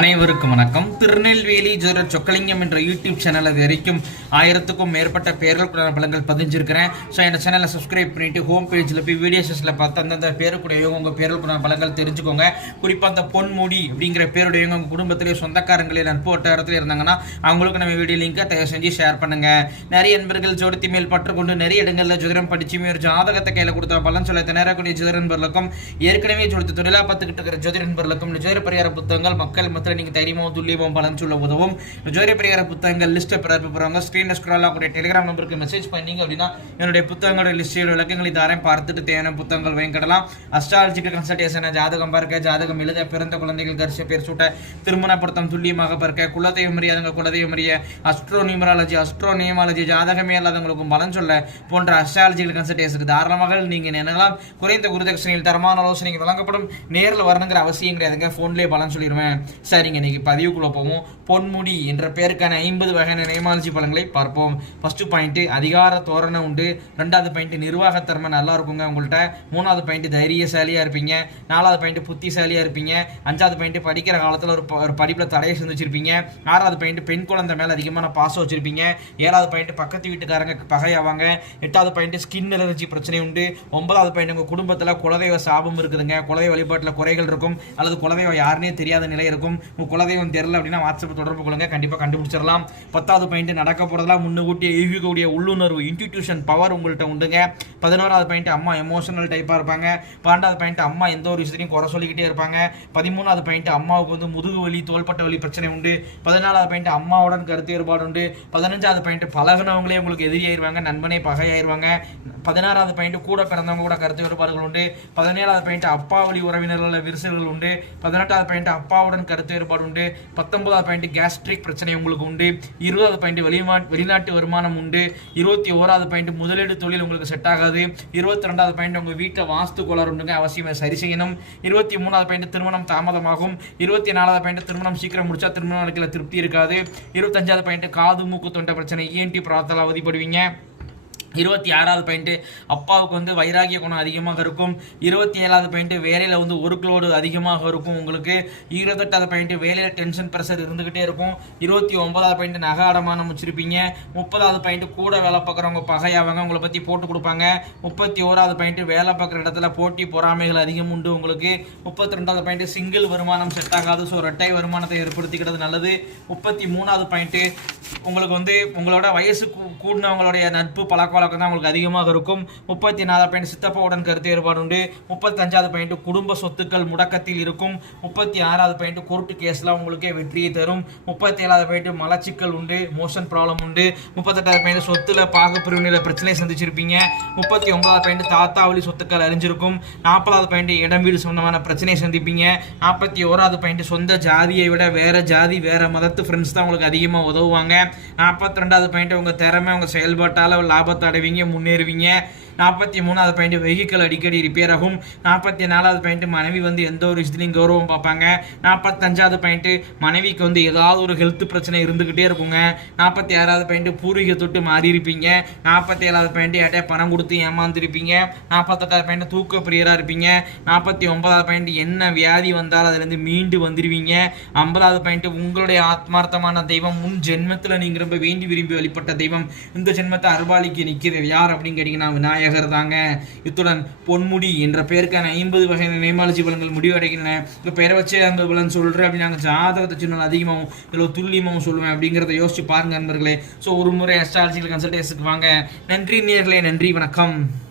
அனைவருக்கும் வணக்கம். திருநெல்வேலி ஜோர சொக்கலிங்கம் என்ற யூடியூப் சேனல் அது வரைக்கும் ஆயிரத்துக்கும் மேற்பட்ட பேர்களுக்குள்ள பலங்கள் பதிஞ்சிருக்கிறேன். ஸோ இந்த சேனலை சப்ஸ்கிரைப் பண்ணிட்டு ஹோம் பேஜில் போய் வீடியோஸில் பார்த்து அந்தந்த பேருக்குடையவங்க உங்கள் பேர்களுக்குள்ள பலங்கள் தெரிஞ்சுக்கோங்க. குறிப்பாக அந்த பொன்முடி அப்படிங்கிற பேருடையவங்க உங்கள் குடும்பத்திலே சொந்தக்காரங்களே நட்பு வட்டாரத்தில் இருந்தாங்கன்னா அவங்களுக்கு நம்ம வீடியோ லிங்கை தயவு செஞ்சு ஷேர் பண்ணுங்க. நிறைய நண்பர்கள் ஜோடித்தி மேல் பற்றுக்கொண்டு நிறைய இடங்களில் ஜோதிடம் படிச்சுமே ஒரு ஜாதகத்தை கையில் கொடுத்த பலன் சொல்ல திணறக்கூடிய ஜோதிட நண்பர்களுக்கும் ஏற்கனவே ஜோதித்து தொழிலாக பார்த்துக்கிட்டு இருக்கிற ஜோதிட நண்பர்களுக்கும் ஜோதிட பரிகார புத்தகங்கள் மக்கள் மத்தியில் நீங்கள் தைரியமாகவும் துல்லியமாகவும் பலன் சொல்ல உதவும். ஜோரி பரிகார புத்தகங்கள் லிஸ்ட்டை பிறப்பு போகிறவங்க ஸ்க்ரீனில் ஸ்க்ரால் ஆகக்கூடிய டெலிகிராம் நம்பருக்கு மெசேஜ் பண்ணீங்க அப்படின்னா என்னுடைய புத்தகங்களோட லிஸ்டில் விளக்கங்களை தாரேன். பார்த்துட்டு தேவையான புத்தகங்கள் வாங்கிக்கிடலாம். அஸ்ட்ராலஜிக்கல் கன்சல்டேஷன் ஜாதகம் பார்க்க ஜாதகம் எழுத பிறந்த குழந்தைகள் கரிச பேர் சூட்ட திருமண பொருத்தம் துல்லியமாக பார்க்க குலதெய்வம் அறியாதவங்க குலதெய்வம் அறிய அஸ்ட்ரோ நியூமராலஜி அஸ்ட்ரோ நியமாலஜி ஜாதகமே இல்லாதவங்களுக்கும் பலன் சொல்ல போன்ற அஸ்ட்ராலஜிக்கல் கன்சல்டேஷனுக்கு தாராளமாக நீங்கள் நினைக்கலாம். குறைந்த குருதட்சணையில் தரமான ஆலோசனைகள் வழங்கப்படும். நேரில் வரணுங்கிற அவசியம் கிடையாதுங்க. ஃபோன்லேயே பலன் சொல்லிடுவேன் சரிங்க. இன்னைக்கு பதிவுக்குள்ளே போவோம். பொன்முடி என்ற பெயருக்கான ஐம்பது வகையான நியமாலஜி பலன்களை பார்ப்போம். ஃபர்ஸ்ட் பாயிண்ட் அதிகார தோரணை உண்டு. ரெண்டாவது பாயிண்ட் நிர்வாக திறமை நல்லா இருக்குங்க உங்கள்கிட்ட மூணாவது பாயிண்ட் தைரியசாலியாக இருப்பீங்க. நாலாவது பாயிண்ட் புத்திசாலியாக இருப்பீங்க. அஞ்சாவது பாயிண்ட் படிக்கிற காலத்தில் ஒரு ப- ஒரு படிப்பில் தடையை சந்திச்சிருப்பீங்க ஆறாவது பாயிண்ட் பெண் குழந்தை மேலே அதிகமான பாசம் வச்சிருப்பீங்க. ஏழாவது பாயிண்ட் பக்கத்து வீட்டுக்காரங்க பகையாவாங்க. எட்டாவது பாயிண்ட் ஸ்கின் அலர்ஜி பிரச்சனை உண்டு. ஒன்பதாவது பாயிண்ட் உங்கள் குடும்பத்தில் குலதெய்வ சாபம் இருக்குதுங்க. குலதெய்வ வழிபாட்டில் குறைகள் இருக்கும். அல்லது குலதெய்வம் யாருன்னே தெரியாத நிலை இருக்கும். உங்கள் குலதெய்வம் தெரியல அப்படின்னா வாட்ஸ்அப் தொடர்பு கொள்ளுங்க. கண்டிப்பாக கண்டுபிடிச்சிடலாம். பத்தாவது பாயிண்ட் நடக்க போகிறதெல்லாம் முன்னுகூட்டிய யூகிக்கக்கூடிய உள்ளுணர்வு இன்ஸ்டிடியூஷன் பவர் உங்கள்கிட்ட உண்டுங்க. பதினோராவது பாயிண்ட் அம்மா எமோஷனல் டைப்பாக இருப்பாங்க. பன்னெண்டாவது பாயிண்ட் அம்மா எந்த ஒரு விஷயத்தையும் குறை சொல்லிக்கிட்டே இருப்பாங்க. பதிமூணாவது பாயிண்ட் அம்மாவுக்கு வந்து முதுகு வலி தோள்பட்ட வலி பிரச்சனை உண்டு. பதினாலாவது பாயிண்ட் அம்மாவுடன் கருத்து வேறுபாடு உண்டு. பதினஞ்சாவது பாயிண்ட் பழகுனவங்களே உங்களுக்கு எதிரியாயிருவாங்க நண்பனே பகையாயிருவாங்க. பதினாறாவது பாயிண்ட் கூட பிறந்தவங்க கூட கருத்து வேறுபாடுகள் உண்டு. பதினேழாவது பாயிண்ட் அப்பா வழி உறவினர்கள் விரிசல்கள் உண்டு. பதினெட்டாவது பாயிண்ட் அப்பாவுடன் கருத்து வேறுபாடு உண்டு பத்தொன்பதாவது பாயிண்ட் கேஸ்ட்ரிக் பிரச்சனை உங்களுக்கு உண்டு. இருபதாவது பாயிண்ட் வெளிமா வெளிநாட்டு வருமானம் உண்டு. இருபத்தி ஓராவது பாயிண்ட் முதலீடு தொழில் உங்களுக்கு செட் ஆகாது. இருபத்தி ரெண்டாவது பாயிண்ட் உங்கள் வீட்டை வாஸ்து கோளாறு உண்டுங்க அவசியம் சரி செய்யணும். இருபத்தி மூணாவது பாயிண்ட் திருமணம் தாமதமாகும். இருபத்தி நாலாவது பாயிண்ட் திருமணம் சீக்கிரம் முடிச்சா திருமணம் நடக்கல திருப்தி இருக்காது. இருபத்தஞ்சாவது பாயிண்ட் காது மூக்கு தொண்டை பிரச்சனை இஎன்டி பிரார்த்தனை அவதிப்படுவீங்க. இருபத்தி ஆறாவது பாயிண்ட்டு அப்பாவுக்கு வந்து வைராகிய குணம் அதிகமாக இருக்கும். இருபத்தி ஏழாவது பாயிண்ட்டு வேலையில் வந்து ஒரு கிலோடு அதிகமாக இருக்கும் உங்களுக்கு. இருபத்தெட்டாவது பாயிண்ட்டு வேலையில் டென்ஷன் ப்ரெஷர் இருந்துக்கிட்டே இருக்கும். இருபத்தி ஒன்பதாவது பாயிண்ட்டு நகை அடமானம் வச்சுருப்பீங்க. முப்பதாவது பாயிண்ட்டு கூட வேலை பார்க்குறவங்க பகையாவங்க உங்களை பற்றி போட்டு கொடுப்பாங்க. முப்பத்தி ஓராவது பாயிண்ட்டு வேலை பார்க்குற இடத்துல போட்டி பொறாமைகள் அதிகம் உண்டு உங்களுக்கு. முப்பத்தி ரெண்டாவது பாயிண்ட்டு சிங்கிள் வருமானம் செட் ஆகாது. ஸோ ரெட்டை வருமானத்தை ஏற்படுத்திக்கிறது நல்லது. முப்பத்தி மூணாவது பாயிண்ட்டு உங்களுக்கு வந்து உங்களோட வயசு கூ- கூடினவங்களுடைய நட்பு பழக்கம் பழக்கம் தான் உங்களுக்கு அதிகமாக இருக்கும். முப்பத்தி நாலாவது பாயிண்ட் சித்தப்பாவுடன் கருத்து ஏற்பாடு உண்டு முப்பத்தஞ்சாவது பாயிண்ட் குடும்ப சொத்துக்கள் முடக்கத்தில் இருக்கும். முப்பத்தி ஆறாவது பாயிண்ட் கோர்ட்டு கேஸ்லாம் உங்களுக்கே வெற்றியை தரும். முப்பத்தி ஏழாவது பாயிண்ட் மலச்சிக்கல் உண்டு மோஷன் ப்ராப்ளம் உண்டு. முப்பத்தெட்டாவது பாயிண்ட் சொத்துல பாகப்பிரிவினையில் பிரச்சனை சந்திச்சிருப்பீங்க. முப்பத்தி ஒன்பதாவது பாயிண்ட் தாத்தாவளி சொத்துக்கள் அறிஞ்சிருக்கும் நாற்பதாவது பாயிண்ட் இடம் வீடு சம்பந்தமான பிரச்சனையை சந்திப்பீங்க. நாற்பத்தி ஓராவது பாயிண்ட் சொந்த ஜாதியை விட வேற ஜாதி வேற மதத்து ஃப்ரெண்ட்ஸ் தான் உங்களுக்கு அதிகமாக உதவுவாங்க. நாற்பத்தி ரெண்டாவது பாயிண்ட் உங்கள் திறமை உங்கள் செயல்பாட்டால் லாபத்தை அடைவீங்க முன்னேறுவீங்க. நாற்பத்தி மூணாவது பாயிண்ட் வெஹிக்கிள் அடிக்கடி ரிப்பேர் ஆகும். நாற்பத்தி நாலாவது பாயிண்ட் மனைவி வந்து எந்த ஒரு விஷயத்துலையும் கௌரவம் பார்ப்பாங்க. நாற்பத்தஞ்சாவது பாயிண்ட் மனைவிக்கு வந்து ஏதாவது ஒரு ஹெல்த் பிரச்சனை இருந்துக்கிட்டே இருக்குங்க. நாற்பத்தி ஆறாவது பாயிண்ட் பூர்வீக தொட்டு மாறி இருப்பீங்க நாற்பத்தி ஏழாவது பாயிண்ட் யார்ட்டே பணம் கொடுத்து ஏமாந்துருப்பீங்க. நாற்பத்தெட்டாவது பாயிண்ட் தூக்க பிரியராக இருப்பீங்க. நாற்பத்தி ஒன்பதாவது பாயிண்ட் என்ன வியாதி வந்தாலும் அதுலேருந்து மீண்டு வந்துடுவீங்க ஐம்பதாவது பாயிண்ட் உங்களுடைய ஆத்மார்த்தமான தெய்வம். முன் ஜென்மத்தில் நீங்கள் ரொம்ப வேண்டி விரும்பி வழிபட்ட தெய்வம். இந்த ஜென்மத்தை அருபாலிக்கு நிற்கிறது யார் அப்படின்னு கேட்டிங்கன்னா விநாயகர். தாங்க. இத்துடன் பொன்முடி என்ற பெயருக்கான ஐம்பது வகையான நேமாலஜி பலன்கள் முடிவடைகின்றன. இப்போ பெயரை வச்சு அந்த பலன் சொல்கிறேன் அப்படின்னு நாங்கள் ஜாதகத்தை சின்ன அதிகமாகவும் இல்லை துல்லியமாகவும் சொல்லுவேன் அப்படிங்கிறத யோசிச்சு பாருங்க நண்பர்களே. ஸோ ஒரு முறை அஸ்ட்ராலஜிக்கல் கன்சல்டேஷனுக்கு வாங்க. நன்றி நேர்களே நன்றி வணக்கம்.